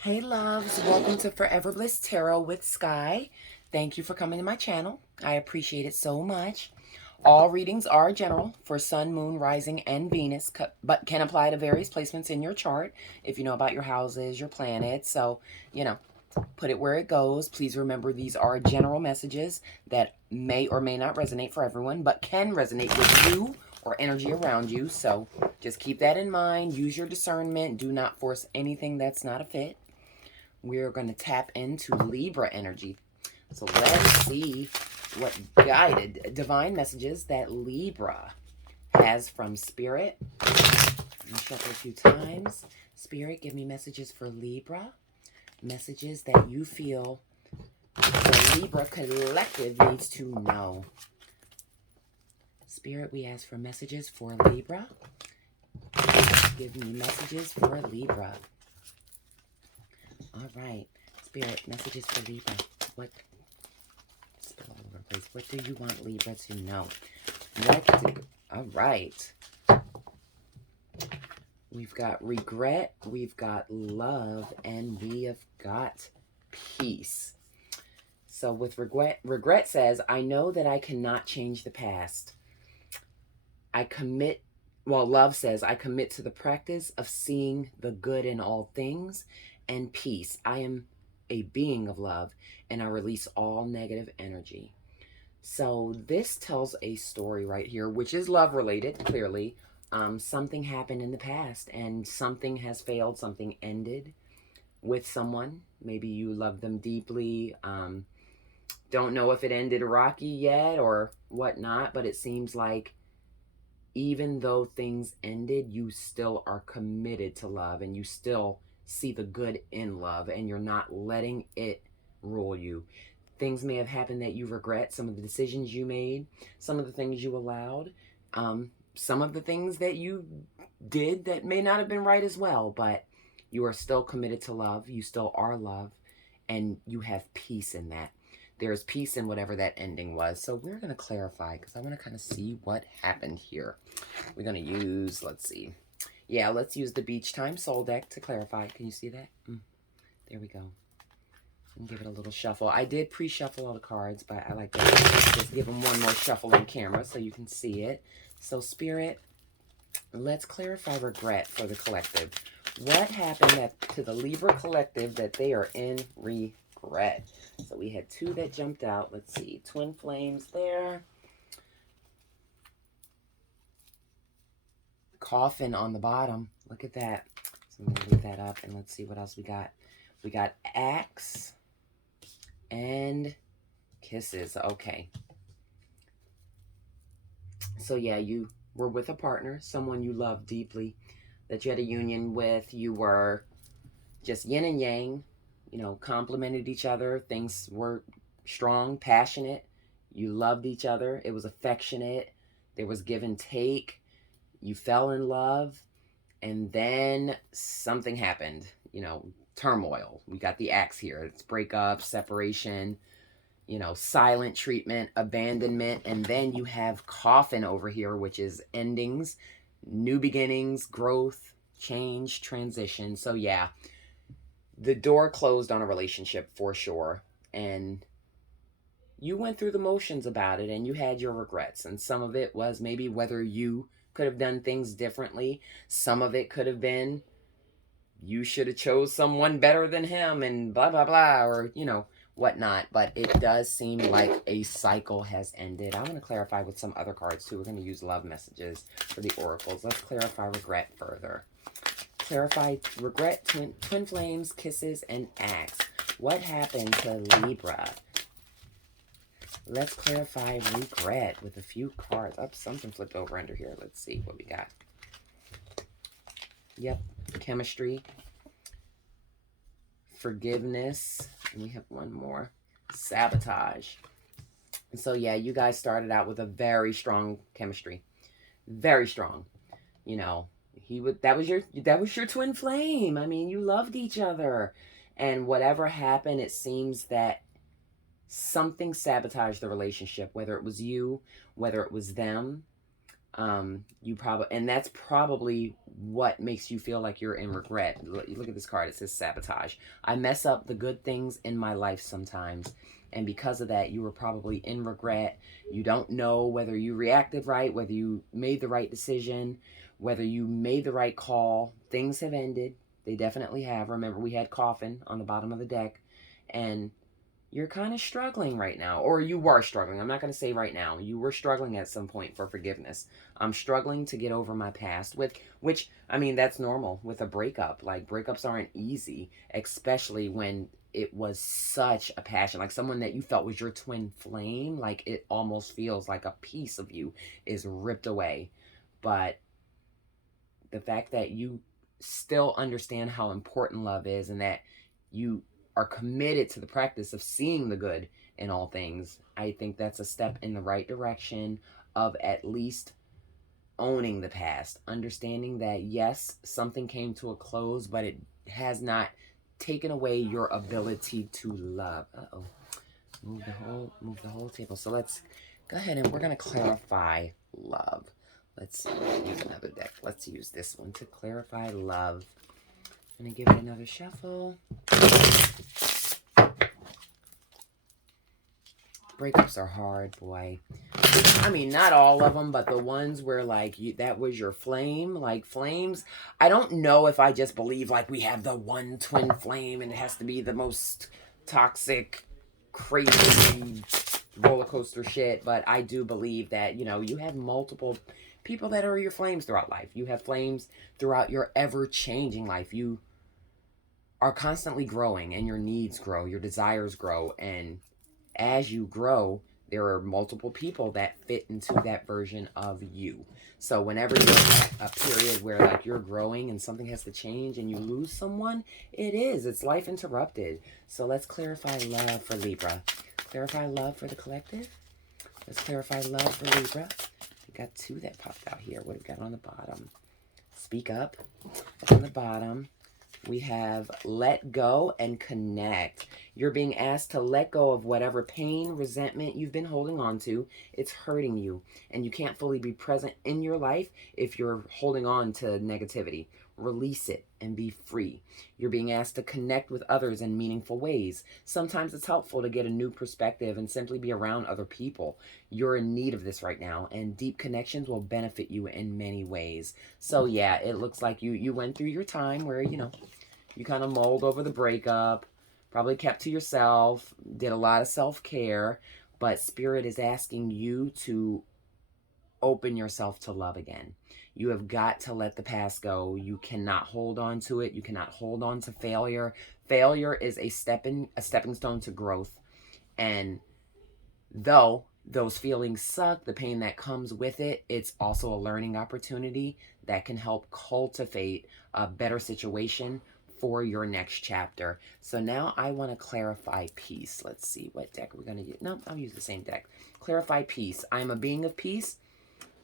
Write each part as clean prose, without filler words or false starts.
Hey loves, welcome to Forever Bliss Tarot with Sky. Thank you for coming to my channel. I appreciate it so much. All readings are general for Sun, Moon, Rising, and Venus, but can apply to various placements in your chart if you know about your houses, your planets. So, put it where it goes. Please remember these are general messages that may or may not resonate for everyone, but can resonate with you or energy around you. So just keep that in mind. Use your discernment. Do not force anything that's not a fit. We're going to tap into Libra energy. So let's see what guided divine messages that Libra has from Spirit. I'll shuffle a few times. Spirit, give me messages for Libra. Messages that you feel the Libra collective needs to know. Spirit, we ask for messages for Libra. Give me messages for Libra. All right. Spirit, messages for Libra. What? Spill all over the place. What do you want Libra to know? All right. We've got regret, we've got love, and we have got peace. So with regret says, I know that I cannot change the past. Love says, I commit to the practice of seeing the good in all things, and peace. I am a being of love, and I release all negative energy. So this tells a story right here, which is love related, clearly. Something happened in the past, and something has failed, something ended with someone. Maybe you love them deeply. Don't know if it ended rocky yet or whatnot, but it seems like even though things ended, you still are committed to love and you still see the good in love and you're not letting it rule you. Things may have happened that you regret, some of the decisions you made, some of the things you allowed, some of the things that you did that may not have been right as well, but you are still committed to love. You still are love, and you have peace in that. There's peace in whatever that ending was. So we're going to clarify because I want to kind of see what happened here. We're going to use, let's see. Yeah, let's use the Beach Time Soul deck to clarify. Can you see that? There we go. And give it a little shuffle. I did pre-shuffle all the cards, but I like to just give them one more shuffle on camera so you can see it. So Spirit, let's clarify regret for the collective. What happened to the Libra collective that they are in regret? So we had two that jumped out. Let's see. Twin flames there. Coffin on the bottom. Look at that. So I'm going to leave that up and let's see what else we got. We got axe and kisses. Okay. So yeah, you were with a partner, someone you love deeply, that you had a union with. You were just yin and yang, complimented each other. Things were strong, passionate. You loved each other. It was affectionate. There was give and take. You fell in love. And then something happened, turmoil. We got the axe here. It's breakup, separation, silent treatment, abandonment. And then you have coffin over here, which is endings, new beginnings, growth, change, transition. So yeah, the door closed on a relationship for sure. And you went through the motions about it and you had your regrets. And some of it was maybe whether you could have done things differently. Some of it could have been you should have chose someone better than him and blah, blah, blah, or, whatnot. But it does seem like a cycle has ended. I'm going to clarify with some other cards too. We're going to use love messages for the oracles. Let's clarify regret further. Clarify regret, twin flames, kisses, and axe. What happened to Libra? Let's clarify regret with a few cards. Oh, something flipped over under here. Let's see what we got. Yep, chemistry, forgiveness, and we have one more, sabotage. And so yeah, you guys started out with a very strong chemistry, very strong. That was your twin flame. I mean, you loved each other, and whatever happened, it seems that something sabotaged the relationship, whether it was you, whether it was them. And that's probably what makes you feel like you're in regret. Look at this card. It says sabotage. I mess up the good things in my life sometimes. And because of that, you were probably in regret. You don't know whether you reacted right, whether you made the right decision, whether you made the right call. Things have ended. They definitely have. Remember, we had coffin on the bottom of the deck. And you're kind of struggling right now, or you were struggling. I'm not going to say right now. You were struggling at some point for forgiveness. I'm struggling to get over my past, which, I mean, that's normal with a breakup. Like, breakups aren't easy, especially when it was such a passion, like someone that you felt was your twin flame. Like, it almost feels like a piece of you is ripped away. But the fact that you still understand how important love is, and that you are committed to the practice of seeing the good in all things, I think that's a step in the right direction of at least owning the past, understanding that yes, something came to a close, but it has not taken away your ability to love. Uh-oh. Move the whole table. So let's go ahead and we're going to clarify love. Let's use another deck. Let's use this one to clarify love. I'm going to give it another shuffle. Breakups are hard, boy. I mean, not all of them, but the ones where, like, that was your flame. Like, flames, I don't know if I just believe, like, we have the one twin flame and it has to be the most toxic, crazy roller coaster shit, but I do believe that, you have multiple people that are your flames throughout life. You have flames throughout your ever-changing life. You are constantly growing, and your needs grow, your desires grow, and as you grow, there are multiple people that fit into that version of you. So whenever you're at a period where, like, you're growing and something has to change and you lose someone, it's life interrupted. So let's clarify love for Libra. Clarify love for the collective. Let's clarify love for Libra. We got two that popped out here. What do we got on the bottom? Speak up. On the bottom, we have let go and connect. You're being asked to let go of whatever pain, resentment you've been holding on to. It's hurting you, and you can't fully be present in your life if you're holding on to negativity. Release it and be free. You're being asked to connect with others in meaningful ways. Sometimes it's helpful to get a new perspective and simply be around other people. You're in need of this right now, and deep connections will benefit you in many ways. So yeah, it looks like you went through your time where, you kind of mulled over the breakup, probably kept to yourself, did a lot of self-care, but Spirit is asking you to open yourself to love again. You have got to let the past go. You cannot hold on to it. You cannot hold on to failure. Failure is a stepping stone to growth. And though those feelings suck, the pain that comes with it, it's also a learning opportunity that can help cultivate a better situation for your next chapter. So now I want to clarify peace. Let's see, what deck we're going to use. No, I'll use the same deck. Clarify peace. I'm a being of peace,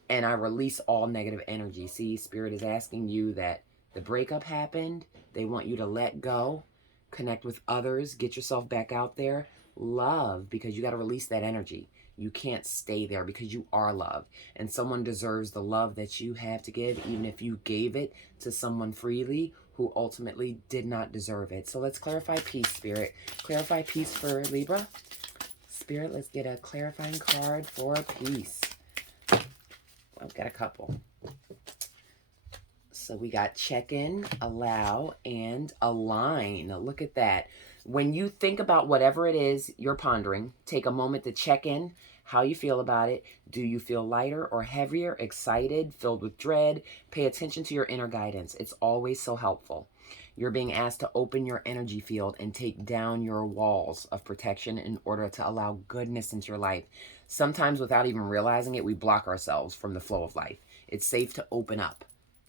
and I release all negative energy. See, Spirit is asking you that the breakup happened. They want you to let go, connect with others, get yourself back out there. Love, because you got to release that energy. You can't stay there because you are love. And someone deserves the love that you have to give, even if you gave it to someone freely who ultimately did not deserve it. So let's clarify peace, Spirit. Clarify peace for Libra. Spirit, let's get a clarifying card for peace. I've got a couple. So we got check in, allow, and align. Look at that. When you think about whatever it is you're pondering, take a moment to check in, how you feel about it. Do you feel lighter or heavier, excited, filled with dread? Pay attention to your inner guidance. It's always so helpful. You're being asked to open your energy field and take down your walls of protection in order to allow goodness into your life. Sometimes without even realizing it, we block ourselves from the flow of life. It's safe to open up.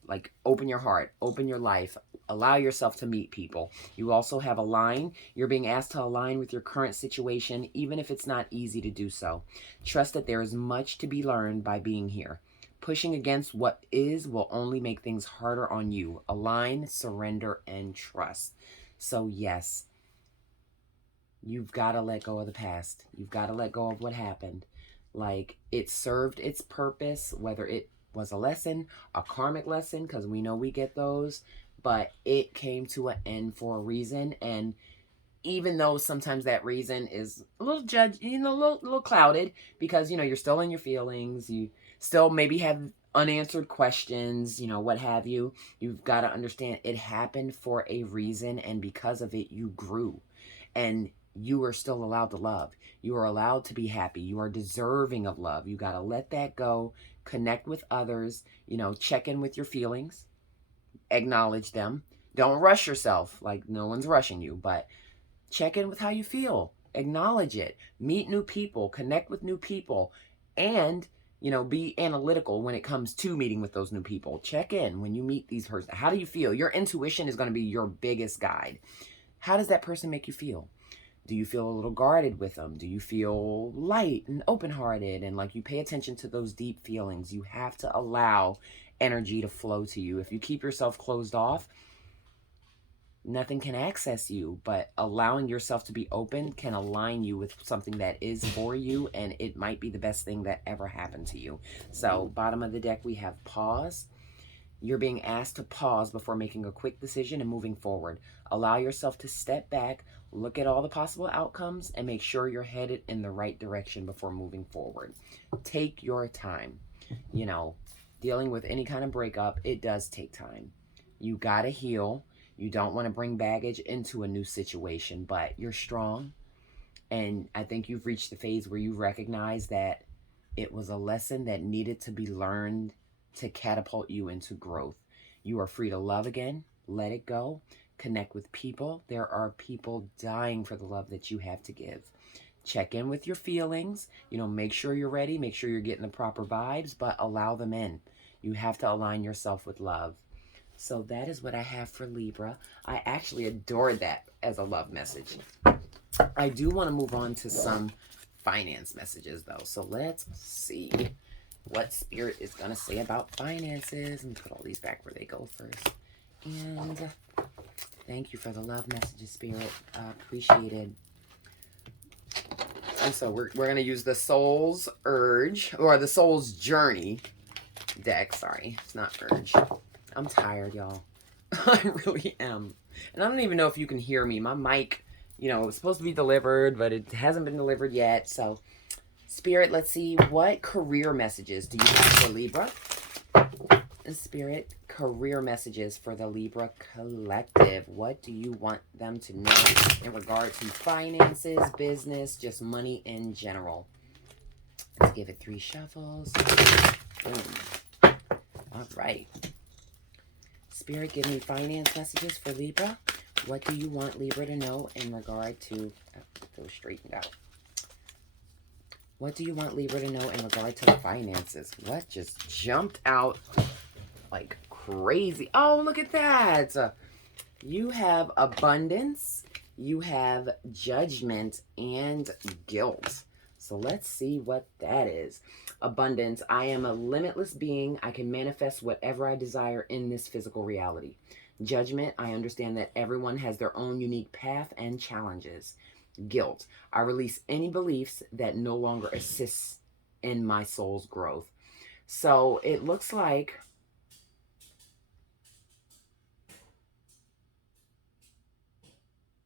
Like, open your heart, open your life, allow yourself to meet people. You also have align. You're being asked to align with your current situation, even if it's not easy to do so. Trust that there is much to be learned by being here. Pushing against what is will only make things harder on you. Align, surrender, and trust. So yes, you've got to let go of the past. You've got to let go of what happened. Like, it served its purpose, whether it was a lesson, a karmic lesson, because we know we get those, but it came to an end for a reason. And even though sometimes that reason is a little a little clouded, because, you're still in your feelings, you still maybe have unanswered questions, what have you. You've got to understand it happened for a reason, and because of it, you grew, and you are still allowed to love. You are allowed to be happy. You are deserving of love. You got to let that go, connect with others, check in with your feelings, acknowledge them. Don't rush yourself, like no one's rushing you, but check in with how you feel. Acknowledge it. Meet new people. Connect with new people. And, be analytical when it comes to meeting with those new people. Check in when you meet these persons. How do you feel? Your intuition is going to be your biggest guide. How does that person make you feel? Do you feel a little guarded with them? Do you feel light and open-hearted and like you pay attention to those deep feelings? You have to allow energy to flow to you. If you keep yourself closed off, nothing can access you, but allowing yourself to be open can align you with something that is for you, and it might be the best thing that ever happened to you. So, bottom of the deck, we have pause. You're being asked to pause before making a quick decision and moving forward. Allow yourself to step back, look at all the possible outcomes, and make sure you're headed in the right direction before moving forward. Take your time. Dealing with any kind of breakup, it does take time. You gotta heal. You don't want to bring baggage into a new situation, but you're strong. And I think you've reached the phase where you recognize that it was a lesson that needed to be learned to catapult you into growth. You are free to love again. Let it go. Connect with people. There are people dying for the love that you have to give. Check in with your feelings. Make sure you're ready. Make sure you're getting the proper vibes, but allow them in. You have to align yourself with love. So that is what I have for Libra. I actually adored that as a love message. I do want to move on to some finance messages, though. So let's see what Spirit is going to say about finances. And put all these back where they go first. And thank you for the love messages, Spirit. Appreciated. And so we're going to use the Soul's Urge, or the Soul's Journey deck. Sorry, it's not Urge. I'm tired, y'all. I really am. And I don't even know if you can hear me. My mic, it was supposed to be delivered, but it hasn't been delivered yet. So, Spirit, let's see. What career messages do you have for Libra? Spirit, career messages for the Libra collective. What do you want them to know in regard to finances, business, just money in general? Let's give it 3 shuffles. Boom. All right. Spirit, give me finance messages for Libra. What do you want Libra to know in regard to... those straightened out. What do you want Libra to know in regard to the finances? What just jumped out like crazy? Oh, look at that. You have abundance, you have judgment, and guilt. So let's see what that is. Abundance. I am a limitless being. I can manifest whatever I desire in this physical reality. Judgment. I understand that everyone has their own unique path and challenges. Guilt. I release any beliefs that no longer assist in my soul's growth. So it looks like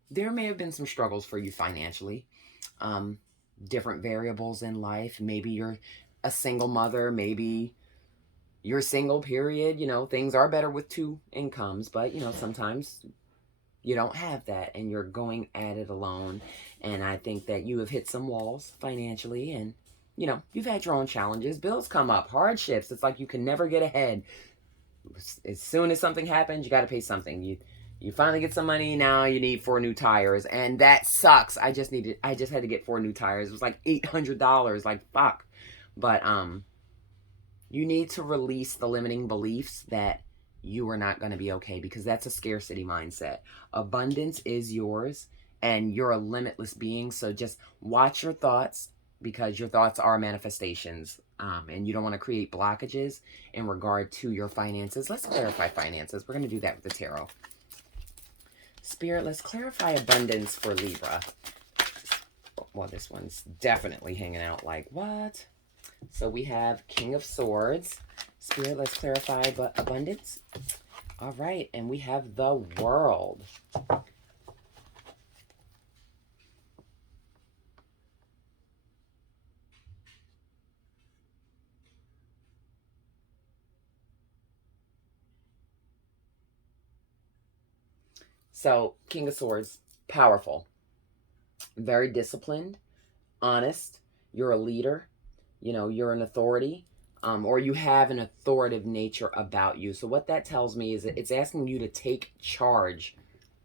there may have been some struggles for you financially. Different variables in life. Maybe you're a single mother. Maybe you're single, period. Things are better with 2 incomes. But, sometimes you don't have that and you're going at it alone. And I think that you have hit some walls financially. And, you've had your own challenges. Bills come up. Hardships. It's like you can never get ahead. As soon as something happens, you got to pay something. You finally get some money, now you need 4 new tires, and that sucks. I just had to get 4 new tires. It was like $800, like fuck. But you need to release the limiting beliefs that you are not going to be okay, because that's a scarcity mindset. Abundance is yours, and you're a limitless being, so just watch your thoughts, because your thoughts are manifestations, and you don't want to create blockages in regard to your finances. Let's clarify finances. We're going to do that with the tarot. Spirit, let's clarify abundance for Libra. Well, this one's definitely hanging out like, what? So we have King of Swords. Spirit, let's clarify but abundance. All right, and we have the World. So, King of Swords, powerful, very disciplined, honest. You're a leader. You know, you're an authority, or you have an authoritative nature about you. So what that tells me is that it's asking you to take charge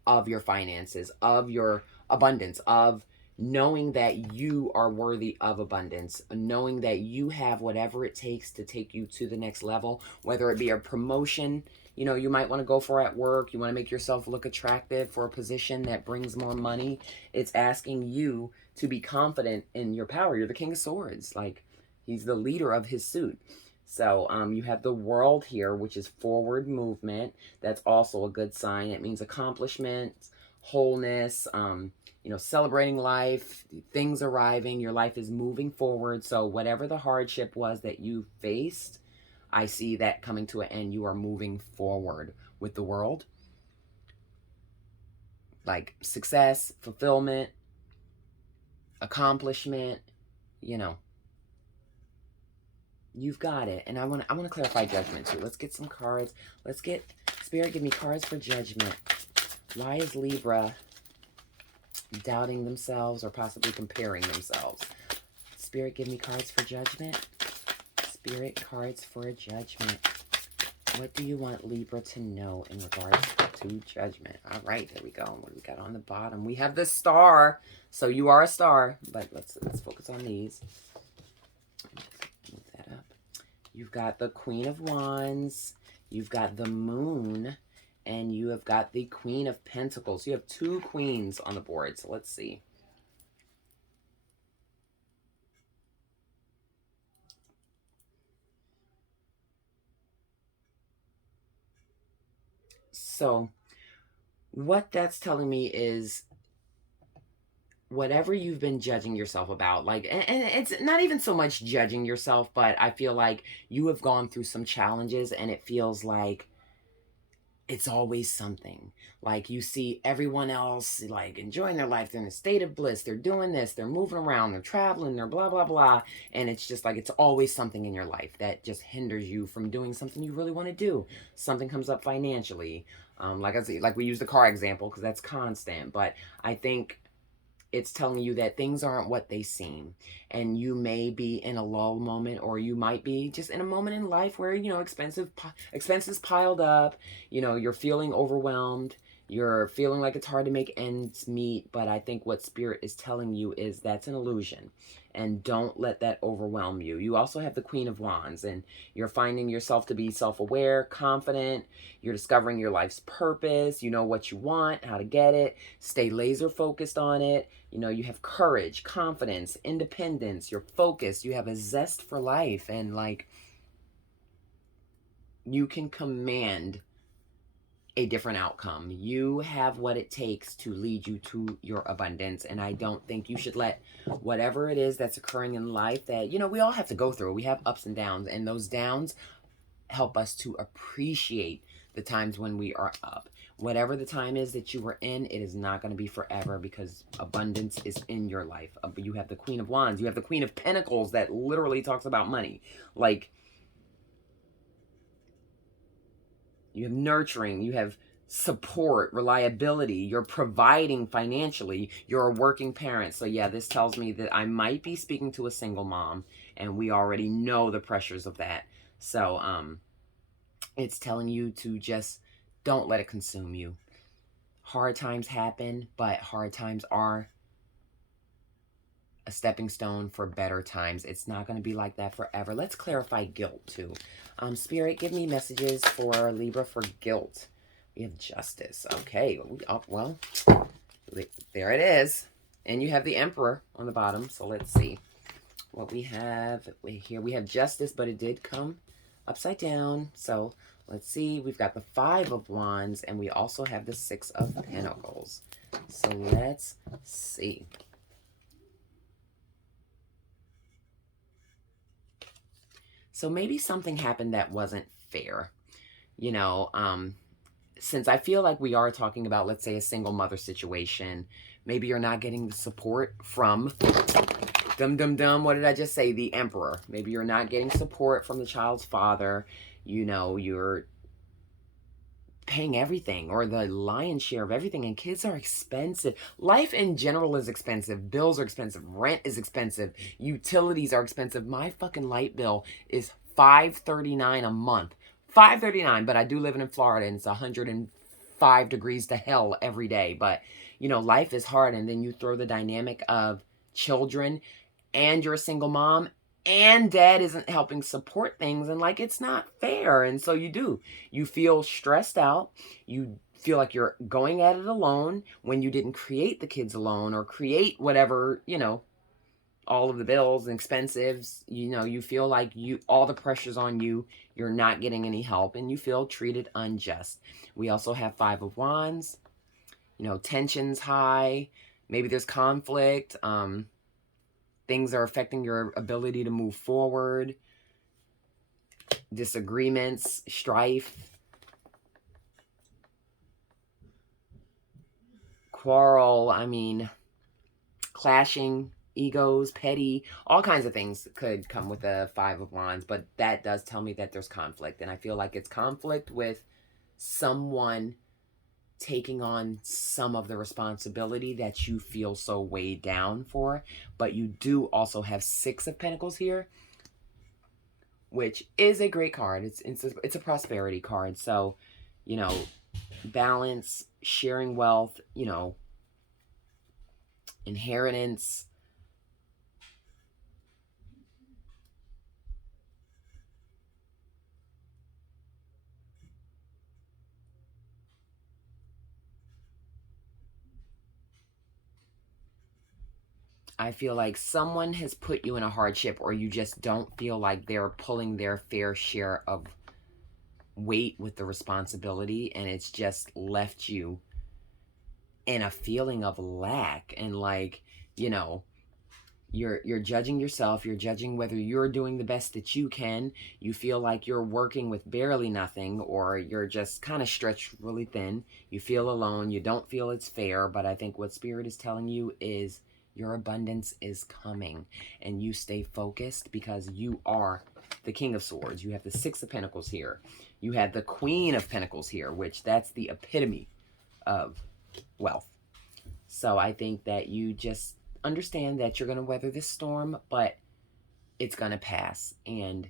of your finances, of your abundance, of knowing that you are worthy of abundance, knowing that you have whatever it takes to take you to the next level, whether it be a promotion, you know, you might want to go for at work, you want to make yourself look attractive for a position that brings more money. It's asking you to be confident in your power. You're the King of Swords. Like, he's the leader of his suit. So you have the World here, which is forward movement. That's also a good sign. It means accomplishment, wholeness, you know, celebrating life, things arriving, your life is moving forward. So whatever the hardship was that you faced, I see that coming to an end. You are moving forward with the World. Like success, fulfillment, accomplishment, you know. You've got it. And I want to clarify Judgment too. Let's get some cards. Let's get Spirit, give me cards for Judgment. Why is Libra doubting themselves or possibly comparing themselves? Spirit, give me cards for Judgment. Spirit, cards for Judgment. What do you want Libra to know in regards to Judgment? All right, there we go. What do we got on the bottom? We have the Star. So you are a star, but let's focus on these. Move that up. You've got the Queen of Wands. You've got the Moon. And you have got the Queen of Pentacles. You have two queens on the board. So let's see. So what that's telling me is whatever you've been judging yourself about, like, and it's not even so much judging yourself, but I feel like you have gone through some challenges and it feels like it's always something. Like you see everyone else like enjoying their life, they're in a state of bliss, they're doing this, they're moving around, they're traveling, they're blah blah blah, and it's just like it's always something in your life that just hinders you from doing something you really want to do. Something comes up financially, like I say, like we use the car example because that's constant, but I think it's telling you that things aren't what they seem, and you may be in a lull moment, or you might be just in a moment in life where, you know, expenses piled up, you know, you're feeling overwhelmed, you're feeling like it's hard to make ends meet. But I think what Spirit is telling you is that's an illusion, and don't let that overwhelm you. You also have the Queen of Wands, and you're finding yourself to be self-aware, confident. You're discovering your life's purpose. You know what you want, how to get it. Stay laser focused on it. You know, you have courage, confidence, independence. You're focused. You have a zest for life, and like you can command a different outcome. You have what it takes to lead you to your abundance. And I don't think you should let whatever it is that's occurring in life that, you know, we all have to go through. We have ups and downs, and those downs help us to appreciate the times when we are up. Whatever the time is that you were in, it is not going to be forever, because abundance is in your life. You have the Queen of Wands. You have the Queen of Pentacles that literally talks about money. Like, you have nurturing, you have support, reliability, you're providing financially, you're a working parent. So yeah, this tells me that I might be speaking to a single mom, and we already know the pressures of that. So it's telling you to just don't let it consume you. Hard times happen, but hard times are a stepping stone for better times. It's not going to be like that forever. Let's clarify guilt too. Spirit, give me messages for Libra for guilt. We have Justice. Okay. Well, there it is. And you have the Emperor on the bottom. So let's see what we have here. We have Justice, but it did come upside down. So let's see. We've got the Five of Wands, and we also have the Six of Pentacles. So let's see. So maybe something happened that wasn't fair. You know, since I feel like we are talking about, let's say, a single mother situation, maybe you're not getting the support from, what did I just say? The Emperor. Maybe you're not getting support from the child's father. You know, you're paying everything or the lion's share of everything, and kids are expensive. Life in general is expensive. Bills are expensive. Rent is expensive. Utilities are expensive. My fucking light bill is $5.39 a month. $5.39, but I do live in Florida and it's 105 degrees to hell every day. But you know, life is hard, and then you throw the dynamic of children, and you're a single mom, and dad isn't helping support things, and like, it's not fair. And so you feel stressed out. You feel like you're going at it alone when you didn't create the kids alone, or create whatever, you know, all of the bills and expenses. You know, you feel like all the pressure's on you. You're not getting any help, and you feel treated unjust. We also have 5 of Wands. You know, tension's high. Maybe there's conflict. Things are affecting your ability to move forward. Disagreements, strife, quarrel, I mean, clashing, egos, petty, all kinds of things could come with the 5 of Wands, but that does tell me that there's conflict, and I feel like it's conflict with someone taking on some of the responsibility that you feel so weighed down for. But you do also have 6 of Pentacles here, which is a great card. It's a prosperity card. So, you know, balance, sharing wealth, you know, inheritance. I feel like someone has put you in a hardship, or you just don't feel like they're pulling their fair share of weight with the responsibility, and it's just left you in a feeling of lack. And like, you know, you're judging yourself. You're judging whether you're doing the best that you can. You feel like you're working with barely nothing, or you're just kind of stretched really thin. You feel alone. You don't feel it's fair. But I think what Spirit is telling you is your abundance is coming, and you stay focused, because you are the King of Swords. You have the 6 of Pentacles here. You have the Queen of Pentacles here, which that's the epitome of wealth. So I think that you just understand that you're going to weather this storm, but it's going to pass, and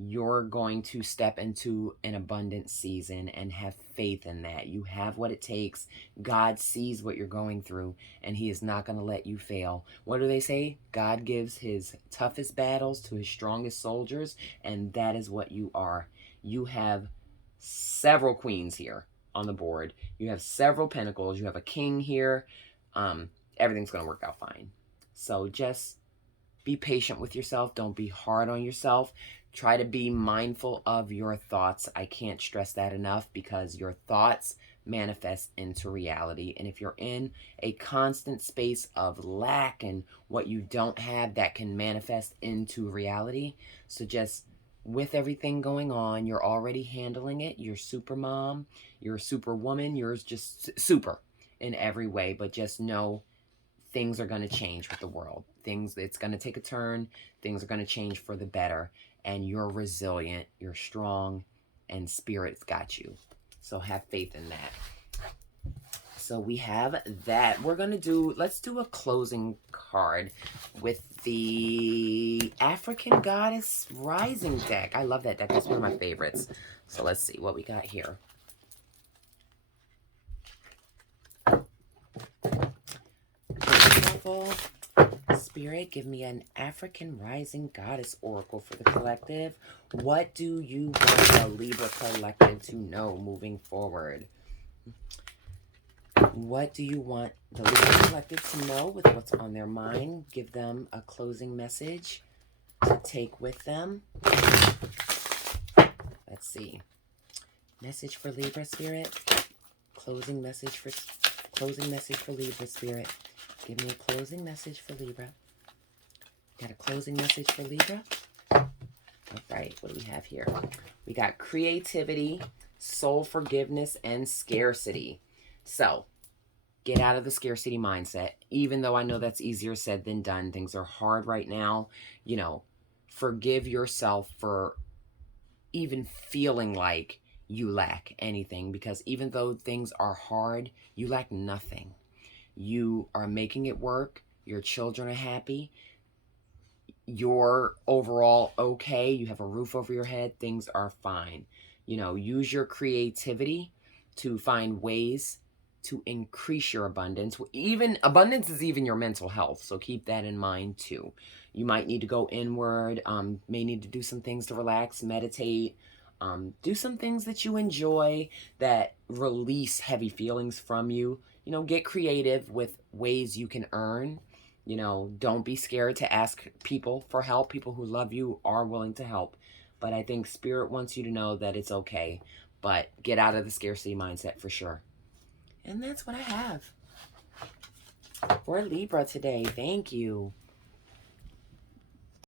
you're going to step into an abundant season, and have faith in that. You have what it takes. God sees what you're going through, and he is not going to let you fail. What do they say? God gives his toughest battles to his strongest soldiers, and that is what you are. You have several queens here on the board. You have several pentacles. You have a king here. Everything's going to work out fine. So just be patient with yourself. Don't be hard on yourself. Try to be mindful of your thoughts. I can't stress that enough, because your thoughts manifest into reality. And if you're in a constant space of lack and what you don't have, that can manifest into reality. So just, with everything going on, you're already handling it. You're super mom. You're a super woman. You're just super in every way. But just know things are going to change with the world. It's going to take a turn. Things are going to change for the better. And you're resilient, you're strong, and Spirit's got you. So have faith in that. So we have that. Let's do a closing card with the African Goddess Rising deck. I love that deck. That's one of my favorites. So let's see what we got here. Spirit, give me an African Rising Goddess Oracle for the collective. What do you want the Libra collective to know moving forward? What do you want the Libra collective to know with what's on their mind? Give them a closing message to take with them. Let's see. Message for Libra, Spirit. Closing message for Libra, Spirit. Give me a closing message for Libra. Got a closing message for Libra? All right, what do we have here? We got creativity, soul forgiveness, and scarcity. So, get out of the scarcity mindset. Even though I know that's easier said than done, things are hard right now. You know, forgive yourself for even feeling like you lack anything, because even though things are hard, you lack nothing. You are making it work. Your children are happy. You're overall okay. You have a roof over your head. Things are fine. You know, use your creativity to find ways to increase your abundance. Even abundance is even your mental health. So keep that in mind too. You might need to go inward, may need to do some things to relax, meditate, do some things that you enjoy that release heavy feelings from you. You know, get creative with ways you can earn. You know, don't be scared to ask people for help. People who love you are willing to help. But I think Spirit wants you to know that it's okay. But get out of the scarcity mindset for sure. And that's what I have for Libra today. Thank you.